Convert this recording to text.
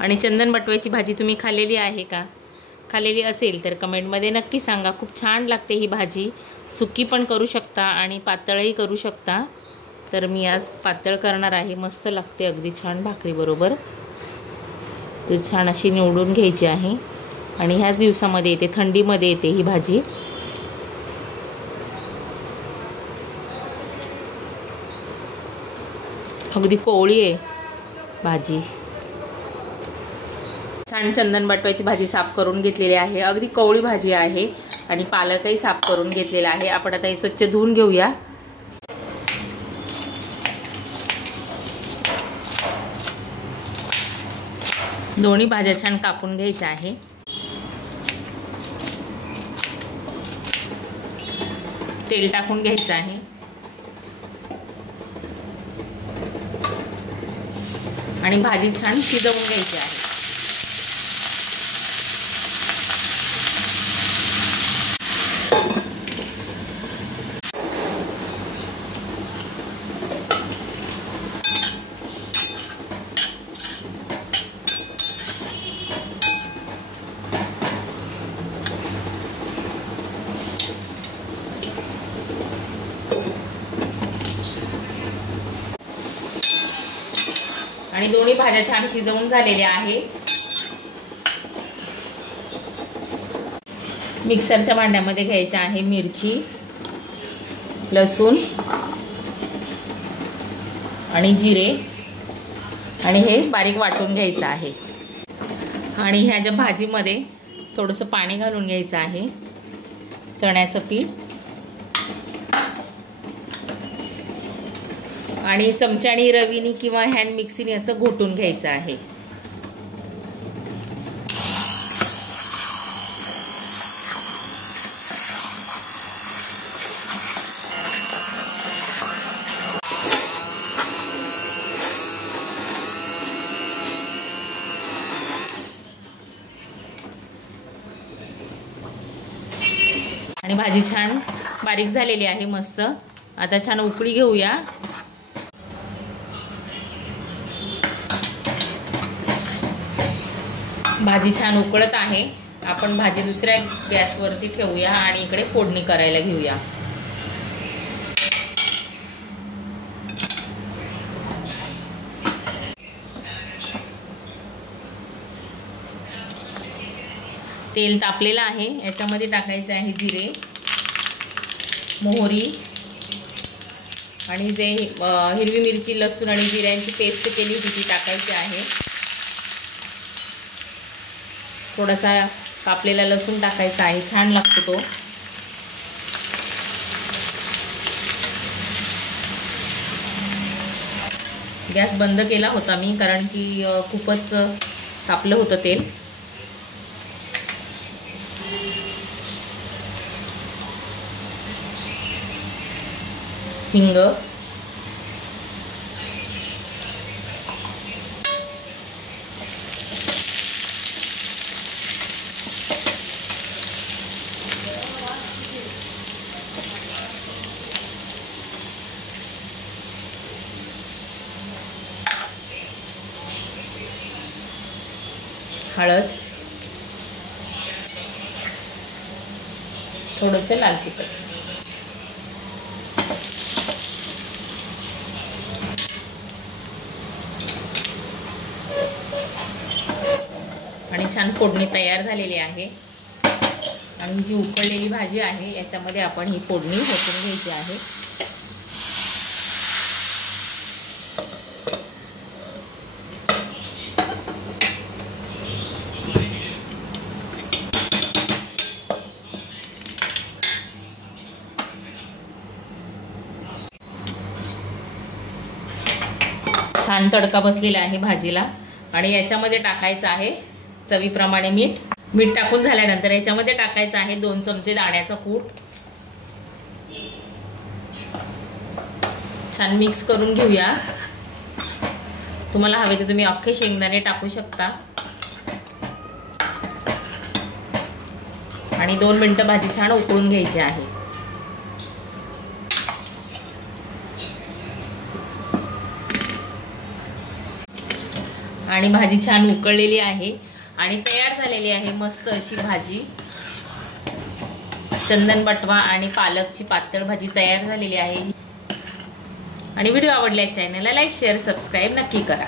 आणि चंदन बटव्याची भाजी तुम्ही खाल्लेली आहे का? खाल्लेली असेल तर कमेंटमध्ये नक्की सांगा। खूप छान लागते ही भाजी, सुकी पण करू शकता आणि पातळही करू शकता। तर मी आज पातळ करणार आहे, मस्त लागते अगदी छान भाकरीबरोबर। तर छान अशी निवडून घ्यायची आहे आणि ह्याच दिवसामध्ये येते, थंडीमध्ये येते ही भाजी। अगदी कोवळी आहे भाजी। छान चंदन बटव्याची भाजी साफ करून घेतलेली आहे, अगदी कोवळी भाजी आहे आणि पालकही साफ करून घेतलेला आहे। आपण आता हे स्वच्छ धुवून घेऊया। दोन्ही भाज्या छान कापून घ्यायच्या आहे। तेल टाकून घ्यायचं आहे आणि भाजी छान शिजवून घ्यायची आहे। आणि दोन्ही भाज्या छान शिजवून झालेल्या आहे। मिक्सरच्या भांड्यामध्ये घ्यायच्या आहे मिरची, लसूण आणि जिरे आणि हे बारीक वाटून घ्यायचं आहे। आणि ह्या ज्या भाजीमध्ये थोडंसं पाणी घालून घ्यायचं आहे, चण्याचं पीठ आणि चमच्यानी रवीनी किंवा हँड मिक्सीने असं घोटून घ्यायचं आहे। आणि भाजी छान बारीक झालेली आहे मस्त। आता छान उकळी घेऊया। भाजी छान उकळत आहे, आपण भाजी दुसऱ्या गॅसवरती ठेवूया आणि इकडे फोडणी करायला घेऊया। तेल तापलेलं आहे, याच्यामध्ये टाकायचं आहे जिरे, मोहरी आणि जे हिरवी मिरची, लसूण आणि जिऱ्यांची पेस्ट केली होती ती टाकायची आहे। थोडासा कापलेला लसूण टाकायचा आहे, छान लागतो तो। गॅस बंद केला होता मी, कारण की खूपच तापलं होतं तेल। हिंग, हळद, थोडंसं लाल तिखट आणि छान फोडणी तयार झालेली आहे। आणि जी उकळलेली भाजी आहे याच्यामध्ये आपण ही फोडणी ओतून घ्यायची आहे। छान तडका बसलेला आहे भाजीला आणि याच्यामध्ये टाकायचं आहे चवीप्रमाणे मीठ। मीठ टाकून झाल्यानंतर याच्यामध्ये टाकायचं आहे 2 चमचे दाण्याचं कूट। छान मिक्स करून घेऊया। तुम्हाला हवे तर तुम्ही अख्खे शेंगदाणे टाकू शकता। आणि 2 मिनिटं भाजी छान उकळून घ्यायची आहे। आणि भाजी छान उकळलेली आहे आणि तयार झालेली आहे मस्त अशी भाजी। चंदन बटवा आणि पालकची पातळ भाजी तयार झालेली आहे। आणि व्हिडिओ आवडल्यास चॅनलला लाईक शेअर सबस्क्राईब नक्की करा।